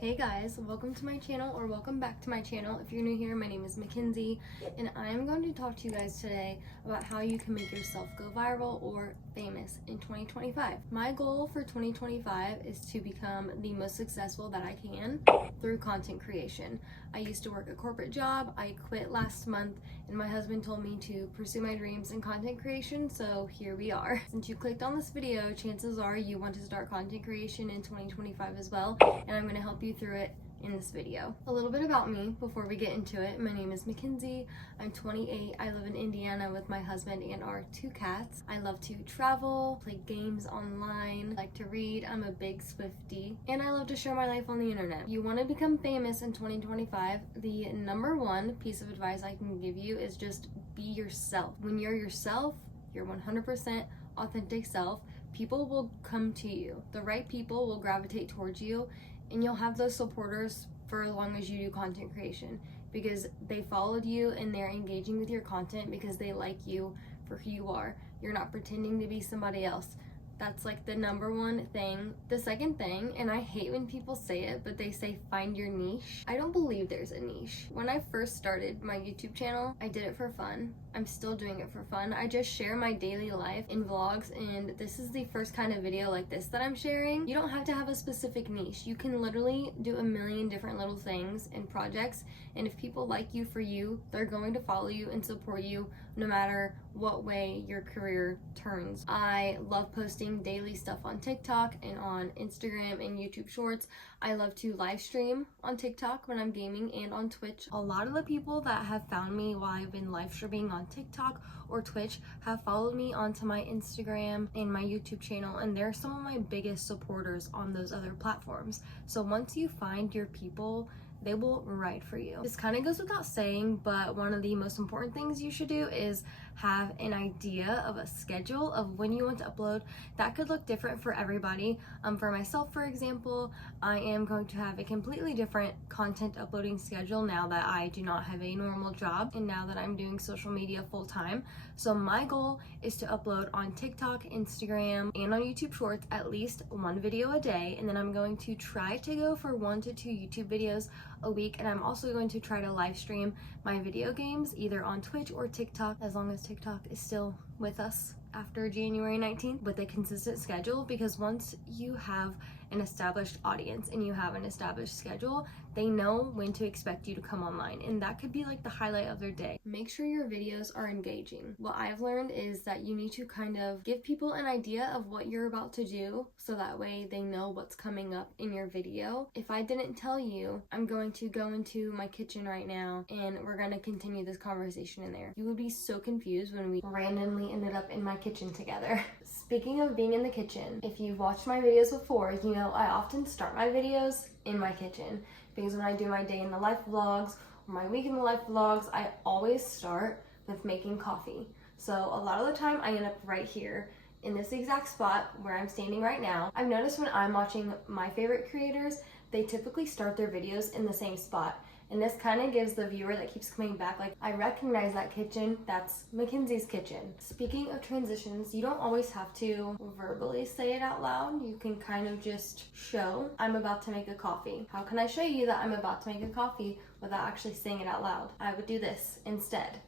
Hey guys, welcome to my channel, or welcome back to my channel. If you're new here, my name is Mackenzie, and I am going to talk to you guys today about how you can make yourself go viral or famous in 2025. My goal for 2025 is to become the most successful that I can through content creation. I used to work a corporate job. I quit last month, and my husband told me to pursue my dreams in content creation, so here we are. Since you clicked on this video, chances are you want to start content creation in 2025 as well, and I'm going to help you through it in this video. A little bit about me before we get into it. My name is Mackenzie. I'm 28. I live in Indiana with my husband and our 2 cats. I love to travel, play games online, like to read. I'm a big Swiftie, and I love to share my life on the internet. You want to become famous in 2025, the number one piece of advice I can give you is just be yourself. When you're yourself, your 100% authentic self, people will come to you. The right people will gravitate towards you, and you'll have those supporters for as long as you do content creation, because they followed you and they're engaging with your content because they like you for who you are. You're not pretending to be somebody else. That's like the number one thing. The second thing, and I hate when people say it, but they say find your niche. I don't believe there's a niche. When I first started my YouTube channel, I did it for fun. I'm still doing it for fun. I just share my daily life in vlogs, and this is the first kind of video like this that I'm sharing. You don't have to have a specific niche. You can literally do a million different little things and projects, and if people like you for you, they're going to follow you and support you no matter what way your career turns. I love posting daily stuff on TikTok and on Instagram and YouTube Shorts. I love to live stream on TikTok when I'm gaming and on Twitch. A lot of the people that have found me while I've been live streaming on TikTok or Twitch have followed me onto my Instagram and my YouTube channel, and they're some of my biggest supporters on those other platforms. So once you find your people, they will ride for you. This kind of goes without saying, but one of the most important things you should do is have an idea of a schedule of when you want to upload. That could look different for everybody. For myself, for example, I am going to have a completely different content uploading schedule now that I do not have a normal job and now that I'm doing social media full time. So my goal is to upload on TikTok, Instagram, and on YouTube Shorts at least 1 video a day, and then I'm going to try to go for 1 to 2 YouTube videos a week, and I'm also going to try to live stream my video games either on Twitch or TikTok, as long as TikTok is still with us after January 19th, with a consistent schedule, because once you have an established audience and you have an established schedule, they know when to expect you to come online, and that could be like the highlight of their day. Make sure your videos are engaging. What I've learned is that you need to kind of give people an idea of what you're about to do, so that way they know what's coming up in your video. If I didn't tell you, I'm going to go into my kitchen right now and we're going to continue this conversation in there. You would be so confused when we randomly ended up in my kitchen together. Speaking of being in the kitchen, if you've watched my videos before, you know I often start my videos in my kitchen, because when I do my day in the life vlogs or my week in the life vlogs, I always start with making coffee. So a lot of the time I end up right here in this exact spot where I'm standing right now. I've noticed when I'm watching my favorite creators, they typically start their videos in the same spot. And this kind of gives the viewer that keeps coming back, like, I recognize that kitchen, that's Mackenzie's kitchen. Speaking of transitions, you don't always have to verbally say it out loud. You can kind of just show, I'm about to make a coffee. How can I show you that I'm about to make a coffee without actually saying it out loud? I would do this instead.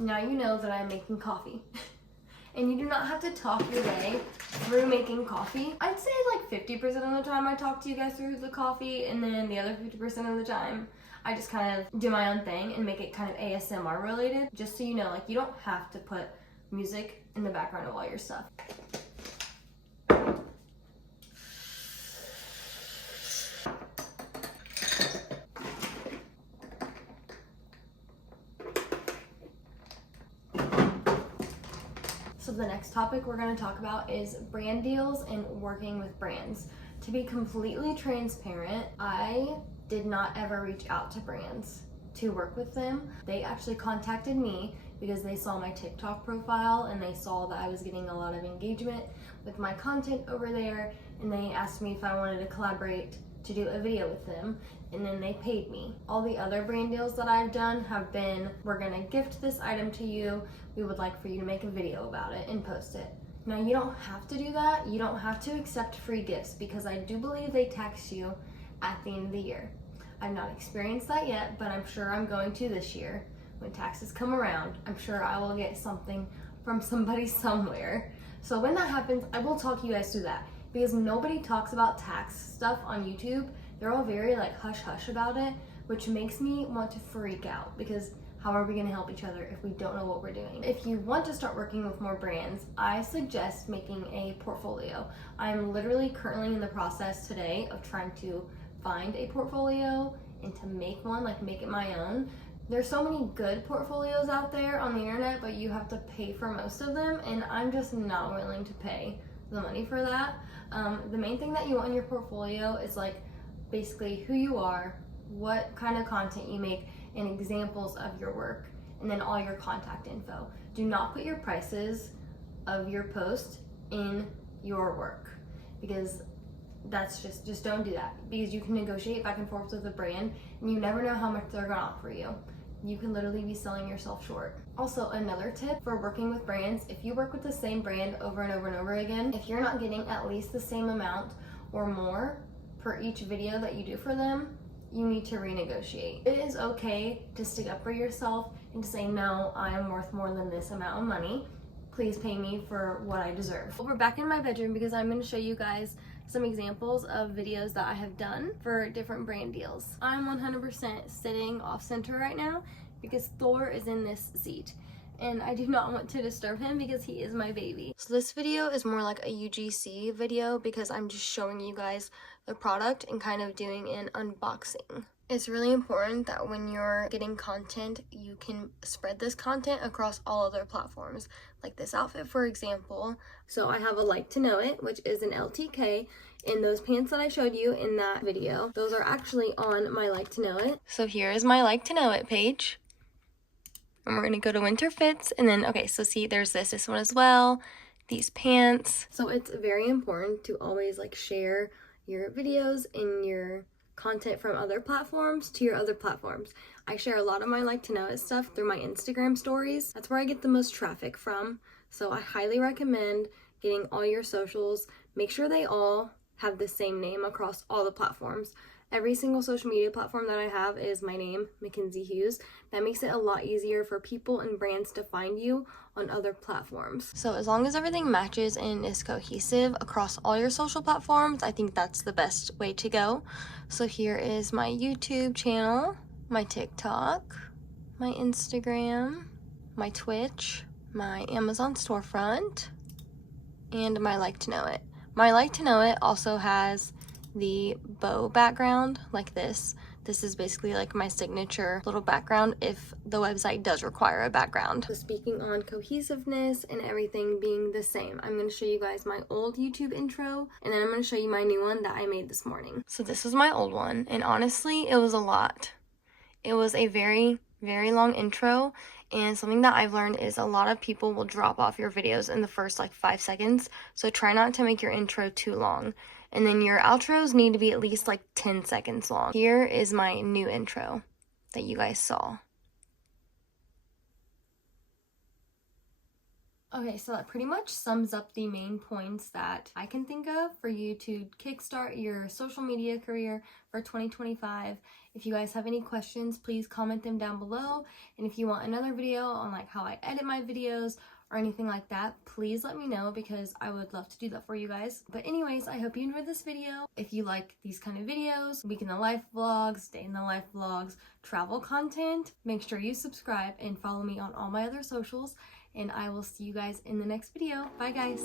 Now you know that I'm making coffee. And you do not have to talk your way through making coffee. I'd say like 50% of the time I talk to you guys through the coffee, and then the other 50% of the time I just kind of do my own thing and make it kind of ASMR related. Just so you know, like, you don't have to put music in the background of all your stuff. So the next topic we're going to talk about is brand deals and working with brands. To be completely transparent, I did not ever reach out to brands to work with them. They actually contacted me because they saw my TikTok profile and they saw that I was getting a lot of engagement with my content over there, and they asked me if I wanted to collaborate to do a video with them, and then they paid me. All the other brand deals that I've done have been, we're gonna gift this item to you, we would like for you to make a video about it and post it. Now, you don't have to do that. You don't have to accept free gifts because I do believe they tax you at the end of the year. I've not experienced that yet, but I'm sure I'm going to this year. When taxes come around, I'm sure I will get something from somebody somewhere. So when that happens, I will talk you guys through that because nobody talks about tax stuff on YouTube. They're all very like hush hush about it, which makes me want to freak out because how are we going to help each other if we don't know what we're doing? If you want to start working with more brands, I suggest making a portfolio. I'm literally currently in the process today of trying to find a portfolio and to make one, like make it my own. There's so many good portfolios out there on the internet, but you have to pay for most of them, and I'm just not willing to pay the money for that. The main thing that you want in your portfolio is like basically who you are, what kind of content you make, and examples of your work, and then all your contact info. Do not put your prices of your post in your work because that's just don't do that, because you can negotiate back and forth with a brand and you never know how much they're gonna offer you. You can literally be selling yourself short. Also, another tip for working with brands, if you work with the same brand over and over and over again, if you're not getting at least the same amount or more per each video that you do for them, you need to renegotiate. It is okay to stick up for yourself and to say, no, I am worth more than this amount of money. Please pay me for what I deserve. We're back in my bedroom because I'm going to show you guys some examples of videos that I have done for different brand deals. I'm 100% sitting off center right now because Thor is in this seat and I do not want to disturb him because he is my baby. So this video is more like a UGC video because I'm just showing you guys the product and kind of doing an unboxing. It's really important that when you're getting content, you can spread this content across all other platforms. Like this outfit, for example. So I have a Like to Know It, which is an LTK, and those pants that I showed you in that video, those are actually on my Like to Know It. So here is my Like to Know It page. And we're gonna go to winter fits, and then, okay, so see, there's this one as well, these pants. So it's very important to always like share your videos and your content from other platforms to your other platforms. I share a lot of my Like to Know It stuff through my Instagram stories. That's where I get the most traffic from. So I highly recommend getting all your socials. Make sure they all have the same name across all the platforms. Every single social media platform that I have is my name, Mackenzie Hughes. That makes it a lot easier for people and brands to find you on other platforms. So as long as everything matches and is cohesive across all your social platforms, I think that's the best way to go. So here is my YouTube channel, my TikTok, my Instagram, my Twitch, my Amazon storefront, and my Like to Know It. My Like to Know It also has the bow background like this. This is basically like my signature little background if the website does require a background. So speaking on cohesiveness and everything being the same, I'm going to show you guys my old YouTube intro, and then I'm going to show you my new one that I made this morning. So this was my old one, and honestly, it was a lot. It was a very, very long intro, and something that I've learned is a lot of people will drop off your videos in the first like 5 seconds, so try not to make your intro too long. And then your outros need to be at least like 10 seconds long. Here is my new intro that you guys saw. Okay, so that pretty much sums up the main points that I can think of for you to kickstart your social media career for 2025. If you guys have any questions, please comment them down below. And if you want another video on like how I edit my videos or anything like that, please let me know because I would love to do that for you guys. But anyways, I hope you enjoyed this video. If you like these kind of videos, week in the life vlogs, day in the life vlogs, travel content, make sure you subscribe and follow me on all my other socials. And I will see you guys in the next video. Bye guys.